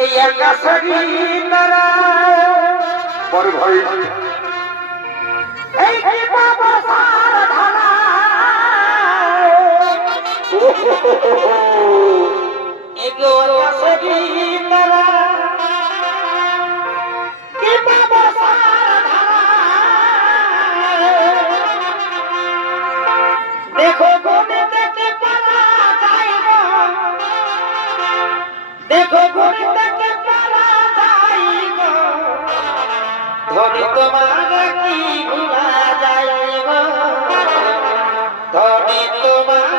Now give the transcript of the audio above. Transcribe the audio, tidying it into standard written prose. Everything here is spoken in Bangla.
এই আকাশী তারা বড় ভাই এই কি বাবা সার ধারা এগো আকাশী তারা কি বাবা সার ধারা দেখো গনে দেখে পারা যায় না দেখো গনে দেখে পারা যায় না ধরে তোমার কি ভুলা যায় গো ধরে তোমার